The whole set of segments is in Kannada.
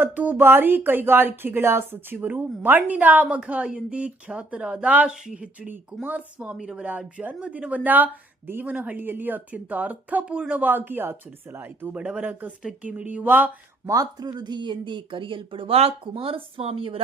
ಮತ್ತು ಭಾರೀ ಕೈಗಾರಿಕೆಗಳ ಸಚಿವರು ಮಣ್ಣಿನ ಮಗ ಎಂದೇ ಖ್ಯಾತರಾದ ಶ್ರೀ ಎಚ್ ಡಿ ಕುಮಾರಸ್ವಾಮಿರವರ ಜನ್ಮದಿನವನ್ನ ದೇವನಹಳ್ಳಿಯಲ್ಲಿ ಅತ್ಯಂತ ಅರ್ಥಪೂರ್ಣವಾಗಿ ಆಚರಿಸಲಾಯಿತು. ಬಡವರ ಕಷ್ಟಕ್ಕೆ ಮಿಡಿಯುವ ಮಾತೃಹೃದಯ ಎಂದೇ ಕರೆಯಲ್ಪಡುವ ಕುಮಾರಸ್ವಾಮಿಯವರ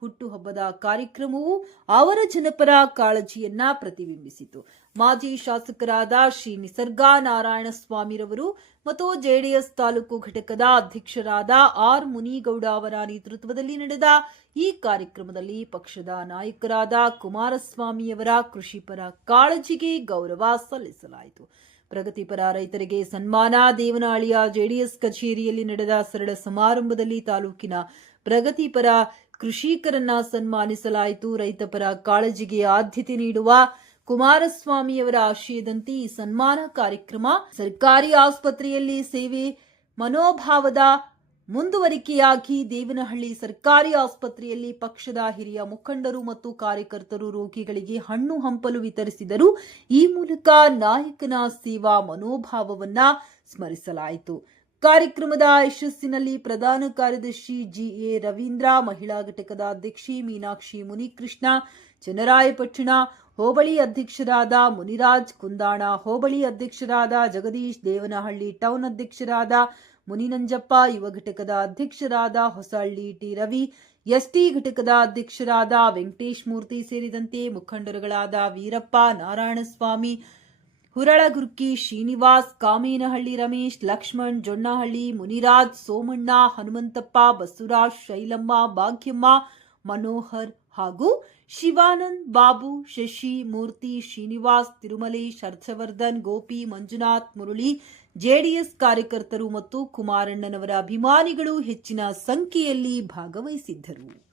ಹುಟ್ಟುಹಬ್ಬದ ಕಾರ್ಯಕ್ರಮವು ಅವರ ಜನಪರ ಕಾಳಜಿಯನ್ನ ಪ್ರತಿಬಿಂಬಿಸಿತು. ಮಾಜಿ ಶಾಸಕರಾದ ಶ್ರೀ ನಿಸರ್ಗ ನಾರಾಯಣ ಸ್ವಾಮಿರವರು ಮತ್ತು ಜೆಡಿಎಸ್ ತಾಲೂಕು ಘಟಕದ ಅಧ್ಯಕ್ಷರಾದ ಆರ್ ಮುನಿಗೌಡ ಅವರ ನೇತೃತ್ವದಲ್ಲಿ ನಡೆದ ಈ ಕಾರ್ಯಕ್ರಮದಲ್ಲಿ ಪಕ್ಷದ ನಾಯಕರಾದ ಕುಮಾರಸ್ವಾಮಿಯವರ ಕೃಷಿಪರ ಕಾಳಜಿಗೆ ಗೌರವ ಸಲ್ಲಿಸಲಾಯಿತು. ಪ್ರಗತಿಪರ ರೈತರಿಗೆ ಸನ್ಮಾನ ದೇವನಹಳ್ಳಿಯ ಜೆಡಿಎಸ್ ಕಚೇರಿಯಲ್ಲಿ ನಡೆದ ಸರಳ ಸಮಾರಂಭದಲ್ಲಿ ತಾಲೂಕಿನ ಪ್ರಗತಿಪರ ಕೃಷಿಕರನ್ನ ಸನ್ಮಾನಿಸಲಾಯಿತು. ರೈತಪರ ಕಾಳಜಿಗೆ ಆದ್ಯತೆ ನೀಡುವ ಕುಮಾರಸ್ವಾಮಿಯವರ ಆಶಯದಂತೆ ಈ ಸನ್ಮಾನ ಕಾರ್ಯಕ್ರಮ ಸರ್ಕಾರಿ ಆಸ್ಪತ್ರೆಯಲ್ಲಿ ಸೇವೆ ಮನೋಭಾವದ ಮುಂದುವರಿಕೆಯಾಗಿ ದೇವನಹಳ್ಳಿ ಸರ್ಕಾರಿ ಆಸ್ಪತ್ರೆಯಲ್ಲಿ ಪಕ್ಷದ ಹಿರಿಯ ಮುಖಂಡರು ಮತ್ತು ಕಾರ್ಯಕರ್ತರು ರೋಗಿಗಳಿಗೆ ಹಣ್ಣು ಹಂಪಲು ವಿತರಿಸಿದರು. ಈ ಮೂಲಕ ನಾಯಕನ ಸೇವಾ ಮನೋಭಾವವನ್ನ ಸ್ಮರಿಸಲಾಯಿತು. ಕಾರ್ಯಕ್ರಮದ ಯಶಸ್ಸಿನಲ್ಲಿ ಪ್ರಧಾನ ಕಾರ್ಯದರ್ಶಿ ಜಿಎ ರವೀಂದ್ರ, ಮಹಿಳಾ ಘಟಕದ ಅಧ್ಯಕ್ಷೆ ಮೀನಾಕ್ಷಿ ಮುನಿಕೃಷ್ಣ, ಚನ್ನರಾಯಪಟ್ಟಣ ಹೋಬಳಿ ಅಧ್ಯಕ್ಷರಾದ ಮುನಿರಾಜ್ ಕುಂದಾಣ, ಹೋಬಳಿ ಅಧ್ಯಕ್ಷರಾದ ಜಗದೀಶ್ ದೇವನಹಳ್ಳಿ ಟೌನ್ ಅಧ್ಯಕ್ಷರಾದ ಮುನಿನಂಜಪ್ಪ, ಯುವ ಘಟಕದ ಅಧ್ಯಕ್ಷರಾದ ಹೊಸಹಳ್ಳಿ ಟಿ ರವಿ, ಎಸ್ಟಿ ಘಟಕದ ಅಧ್ಯಕ್ಷರಾದ ವೆಂಕಟೇಶ್ ಮೂರ್ತಿ ಸೇರಿದಂತೆ ಮುಖಂಡರುಗಳಾದ ವೀರಪ್ಪ, ನಾರಾಯಣಸ್ವಾಮಿ ಹುರಳಗುರ್ಕಿ ಶ್ರೀನಿವಾಸ್, ಕಾಮೇನಹಳ್ಳಿ ರಮೇಶ್, ಲಕ್ಷ್ಮಣ್ ಜೊಣ್ಣಹಳ್ಳಿ ಮುನಿರಾಜ್, ಸೋಮಣ್ಣ, ಹನುಮಂತಪ್ಪ, ಬಸವರಾಜ್, ಶೈಲಮ್ಮ, ಭಾಗ್ಯಮ್ಮ, ಮನೋಹರ್ ಹಾಗೂ ಶಿವಾನಂದ್ ಬಾಬು, ಶಶಿ, ಮೂರ್ತಿ, ಶ್ರೀನಿವಾಸ್ ತಿರುಮಲೇಶ್ ಹರ್ಷವರ್ಧನ್ ಗೋಪಿ, ಮಂಜುನಾಥ್, ಮುರಳಿ, ಜೆಡಿಎಸ್ ಕಾರ್ಯಕರ್ತರು ಮತ್ತು ಕುಮಾರಣ್ಣನವರ ಅಭಿಮಾನಿಗಳು ಹೆಚ್ಚಿನ ಸಂಖ್ಯೆಯಲ್ಲಿ ಭಾಗವಹಿಸಿದ್ದರು.